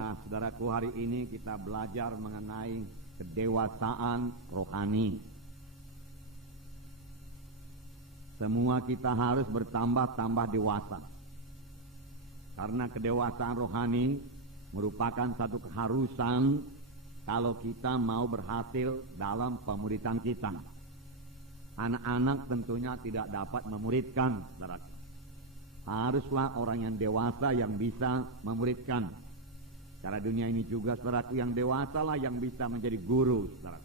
Nah, saudaraku, hari ini kita belajar mengenai kedewasaan rohani. Semua kita harus bertambah-tambah dewasa. Karena kedewasaan rohani merupakan satu keharusan kalau kita mau berhasil dalam pemuridan kita. Anak-anak tentunya tidak dapat memuridkan, saudara. Haruslah orang yang dewasa yang bisa memuridkan. Cara dunia ini juga, saudaraku, yang dewasa lah yang bisa menjadi guru, saudara.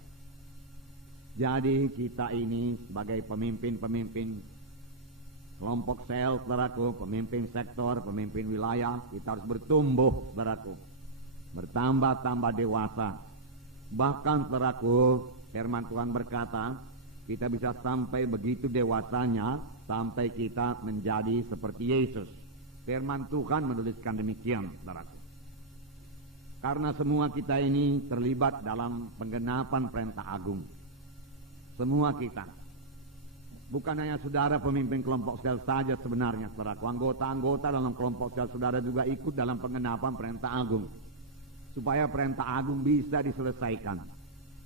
Jadi kita ini sebagai pemimpin-pemimpin kelompok sel, saudaraku, pemimpin sektor, pemimpin wilayah, kita harus bertumbuh, saudaraku, bertambah-tambah dewasa. Bahkan, saudaraku, firman Tuhan berkata, kita bisa sampai begitu dewasanya sampai kita menjadi seperti Yesus. Firman Tuhan menuliskan demikian, saudaraku. Karena semua kita ini terlibat dalam penggenapan perintah agung. Semua kita. Bukan hanya saudara pemimpin kelompok sel saja sebenarnya, saudaraku. Anggota-anggota dalam kelompok sel saudara juga ikut dalam penggenapan perintah agung. Supaya perintah agung bisa diselesaikan.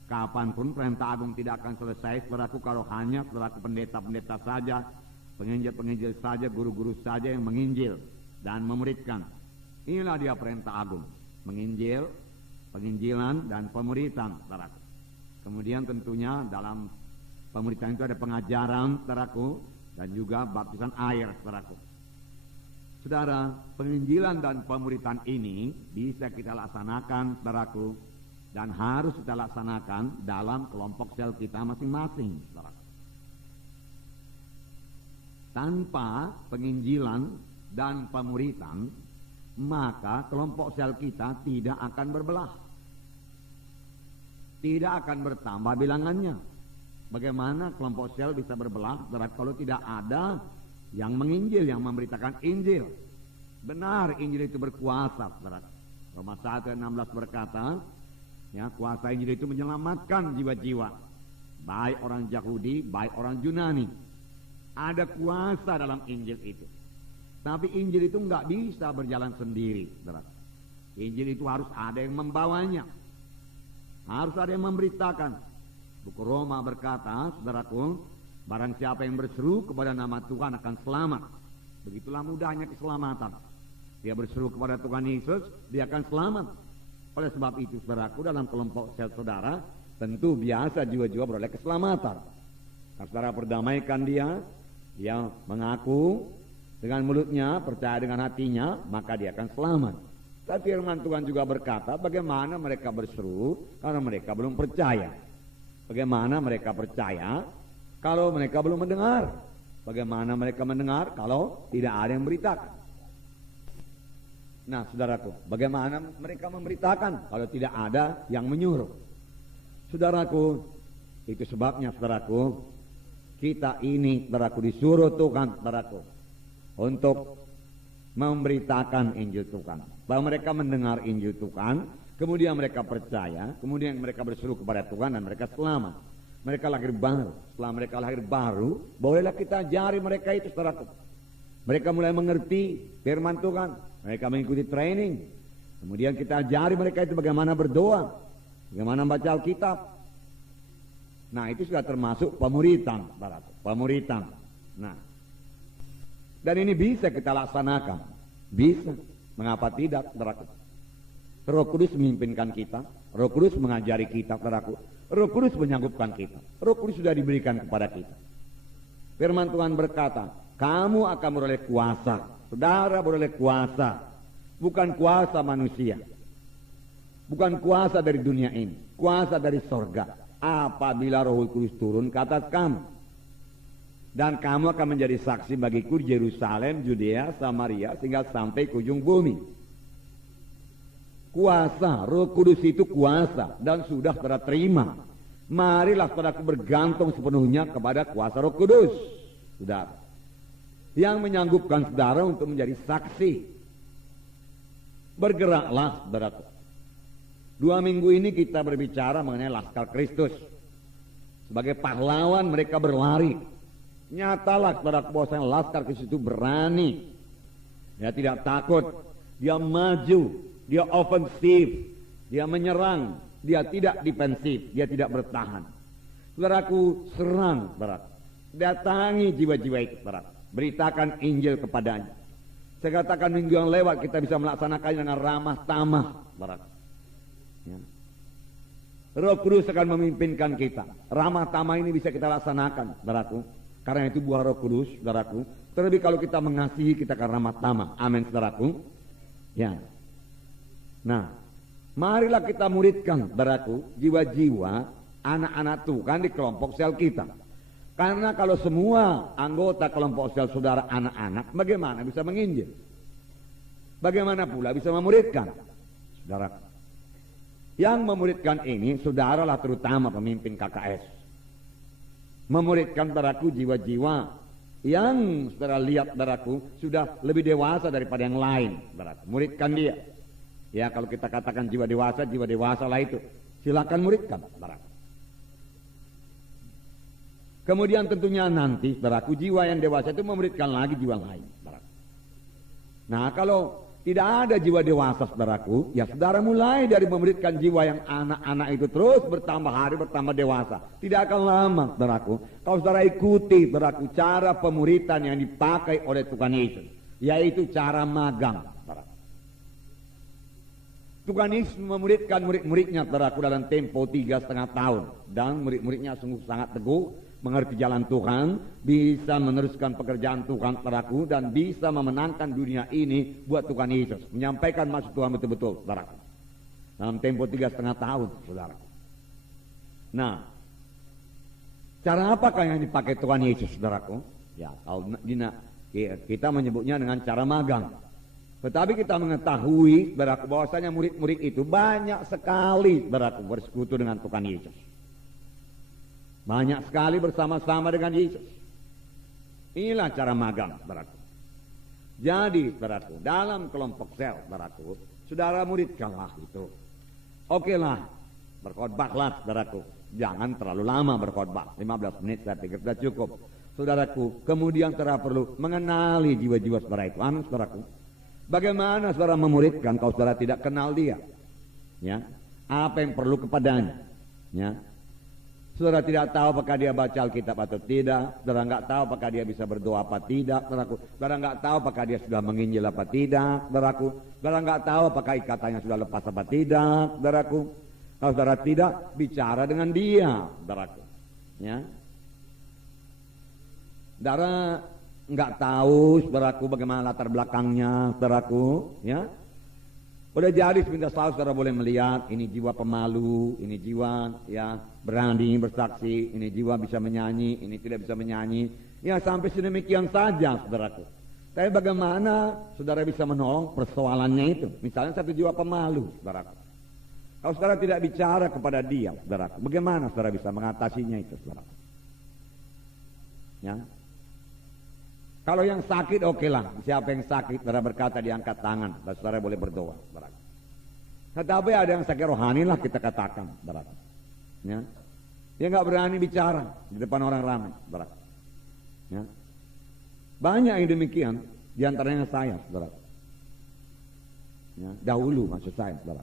Kapanpun perintah agung tidak akan selesai, saudaraku, kalau hanya saudaraku pendeta-pendeta saja, penginjil-penginjil saja, guru-guru saja yang menginjil dan memuridkan. Inilah dia perintah agung. Menginjil, penginjilan, dan pemuritan, saudaraku. Kemudian tentunya dalam pemuritan itu ada pengajaran, saudaraku, dan juga baptisan air, saudaraku. Saudara, penginjilan dan pemuritan ini bisa kita laksanakan, saudaraku, dan harus kita laksanakan dalam kelompok sel kita masing-masing, saudaraku. Tanpa penginjilan dan pemuritan, maka kelompok sel kita tidak akan berbelah, tidak akan bertambah bilangannya. Bagaimana kelompok sel bisa berbelah, saudara, kalau tidak ada yang menginjil, yang memberitakan Injil? Benar, Injil itu berkuasa, saudara. Roma 1:16 berkata, ya, kuasa Injil itu menyelamatkan jiwa-jiwa, baik orang Yahudi, baik orang Yunani. Ada kuasa dalam Injil itu. Tapi Injil itu nggak bisa berjalan sendiri, saudara. Injil itu harus ada yang membawanya, harus ada yang memberitakan. Buku Roma berkata, saudaraku, barang siapa yang berseru kepada nama Tuhan akan selamat. Begitulah mudahnya keselamatan. Dia berseru kepada Tuhan Yesus, dia akan selamat. Oleh sebab itu, saudaraku, dalam kelompok sel saudara, tentu biasa jiwa-jiwa beroleh keselamatan. Kalau saudara perdamaikan dia mengaku dengan mulutnya, percaya dengan hatinya, maka dia akan selamat. Tapi firman Tuhan juga berkata, bagaimana mereka berseru karena mereka belum percaya. Bagaimana mereka percaya kalau mereka belum mendengar? Bagaimana mereka mendengar kalau tidak ada yang memberitakan? Nah, saudaraku, bagaimana mereka memberitakan kalau tidak ada yang menyuruh? Saudaraku, itu sebabnya, saudaraku, kita ini, saudaraku, disuruh Tuhan, saudaraku, untuk memberitakan Injil Tuhan. Bahwa mereka mendengar Injil Tuhan, kemudian mereka percaya, kemudian mereka berseru kepada Tuhan dan mereka selamat. Mereka lahir baru. Setelah mereka lahir baru, bolehlah kita ajari mereka itu, saudaraku. Mereka mulai mengerti firman Tuhan, mereka mengikuti training. Kemudian kita ajari mereka itu bagaimana berdoa, bagaimana membaca Alkitab. Nah, itu sudah termasuk pemuritan, saudaraku. Pemuritan. Nah, dan ini bisa kita laksanakan. Bisa. Mengapa tidak, saudaraku? Roh Kudus memimpinkan kita. Roh Kudus mengajari kita, saudaraku. Roh Kudus menyanggupkan kita. Roh Kudus sudah diberikan kepada kita. Firman Tuhan berkata, kamu akan beroleh kuasa. Saudara beroleh kuasa. Bukan kuasa manusia. Bukan kuasa dari dunia ini. Kuasa dari sorga. Apabila Roh Kudus turun ke atas kamu. Dan kamu akan menjadi saksi bagiku di Yerusalem, Judea, Samaria, sehingga sampai ke ujung bumi. Kuasa, Roh Kudus itu kuasa, dan sudah saudara terima. Marilah saudara bergantung sepenuhnya kepada kuasa Roh Kudus, saudara, yang menyanggupkan saudara untuk menjadi saksi. Bergeraklah, saudara. 2 minggu ini kita berbicara mengenai Laskar Kristus. Sebagai pahlawan mereka berlari. Nyatalah, saudara, bahwasanya Laskar Kristus itu berani. Dia tidak takut. Dia maju dia ofensif, dia menyerang, dia tidak defensif, dia tidak bertahan. Saudaraku, serang, saudara. Datangi jiwa-jiwa itu, saudara. Beritakan Injil kepadanya. Saya katakan minggu yang lewat kita bisa melaksanakannya dengan ramah tamah, saudara. Ya. Roh Kudus akan memimpinkan kita. Ramah tamah ini bisa kita laksanakan, saudaraku. Karena itu buah Roh Kudus, saudaraku. Terlebih kalau kita mengasihi, kita akan ramah tamah. Amin, saudaraku. Ya. Nah, marilah kita muridkan, saudaraku, jiwa-jiwa anak-anak Tuhan di kelompok sel kita. Karena kalau semua anggota kelompok sel saudara anak-anak, bagaimana bisa menginjil? Bagaimana pula bisa memuridkan? Saudaraku. Yang memuridkan ini, saudaralah terutama pemimpin KKS. Memuridkan, saudaraku, jiwa-jiwa yang saudara lihat, saudaraku, sudah lebih dewasa daripada yang lain, saudaraku. Muridkan dia. Ya, kalau kita katakan jiwa dewasa lah itu. Silakan muridkan, saudaraku. Kemudian tentunya nanti, saudaraku, jiwa yang dewasa itu memuridkan lagi jiwa lain, saudaraku. Nah, kalau tidak ada jiwa dewasa, saudaraku, ya saudara mulai dari memuridkan jiwa yang anak-anak itu terus bertambah hari bertambah dewasa. Tidak akan lama, saudaraku, kalau saudara ikuti, saudaraku, cara pemuridan yang dipakai oleh Tuhan Yesus, yaitu cara magang, saudaraku. Tuhan Yesus memuridkan murid-muridnya, saudaraku, dalam tempo 3,5 tahun, dan murid-muridnya sungguh sangat teguh, mengerti jalan Tuhan, bisa meneruskan pekerjaan Tuhan, saudaraku, dan bisa memenangkan dunia ini buat Tuhan Yesus, menyampaikan maksud Tuhan betul-betul, saudaraku, dalam tempo 3,5 tahun, saudaraku. Nah, cara apakah yang dipakai Tuhan Yesus, saudaraku? Ya, kalau kita menyebutnya dengan cara magang. Tetapi kita mengetahui, saudaraku, bahwasanya murid-murid itu banyak sekali, saudaraku, bersekutu dengan Tuhan Yesus. Banyak sekali bersama-sama dengan Yesus. Inilah cara magang, saudaraku. Jadi, saudaraku, dalam kelompok sel, saudaraku, saudara muridkanlah itu. Oke lah, berkhotbahlah, saudaraku. Jangan terlalu lama berkhotbah, 15 menit saya pikir sudah cukup. Saudaraku, kemudian saudara perlu mengenali jiwa-jiwa saudara itu. Amin, saudaraku. Bagaimana saudara memuridkan kalau saudara tidak kenal dia? Ya, apa yang perlu kepadanya? Ya. Saudara tidak tahu apakah dia baca Alkitab atau tidak. Saudara nggak tahu apakah dia bisa berdoa apa tidak, saudaraku. Saudara nggak tahu apakah dia sudah menginjil apa tidak, saudaraku. Saudara nggak tahu apakah ikatannya sudah lepas apa tidak, saudaraku. Kalau saudara tidak, bicara dengan dia, saudaraku. Ya. Saudara nggak tahu, saudaraku, bagaimana latar belakangnya, saudaraku. Ya. Udah jadi sebentar selalu saudara boleh melihat ini jiwa pemalu, ini jiwa ya berani bersaksi, ini jiwa bisa menyanyi, ini tidak bisa menyanyi. Ya sampai sedemikian saja, saudaraku. Tapi bagaimana saudara bisa menolong persoalannya itu? Misalnya satu jiwa pemalu, saudaraku. Kalau saudara tidak bicara kepada dia, saudaraku, bagaimana saudara bisa mengatasinya itu, saudaraku? Ya. Kalau yang sakit oke lah, siapa yang sakit saudara berkata diangkat tangan, dan saudara boleh berdoa, saudara. Tetapi ada yang sakit rohani lah kita katakan, saudara. Ya, dia nggak berani bicara di depan orang ramai, saudara. Ya, banyak yang demikian, diantaranya saya, saudara. Ya, dahulu maksud saya, saudara.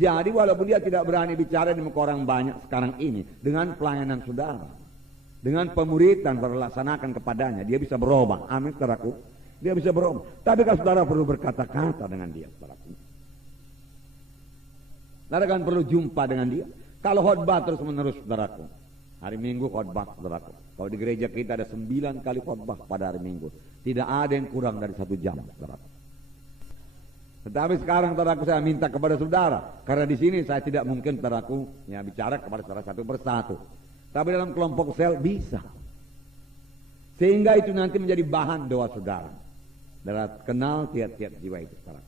Jadi walaupun dia tidak berani bicara di muka orang banyak sekarang ini, dengan pelayanan saudara, dengan pemuridan berlaksanakan kepadanya, dia bisa berubah. Amin, saudaraku. Dia bisa berubah. Tapi kalau saudara perlu berkata-kata dengan dia, saudaraku. Saudara kan perlu jumpa dengan dia. Kalau khotbah terus menerus, saudaraku. Hari Minggu khotbah, saudaraku. Kalau di gereja kita ada 9 kali khotbah pada hari Minggu. Tidak ada yang kurang dari 1 jam, saudaraku. Tetapi sekarang, saudaraku, saya minta kepada saudara, karena di sini saya tidak mungkin, saudaraku, ya bicara kepada saudara satu persatu. Tapi dalam kelompok sel bisa. Sehingga itu nanti menjadi bahan doa saudara. Saudara kenal tiap-tiap jiwa itu, saudara.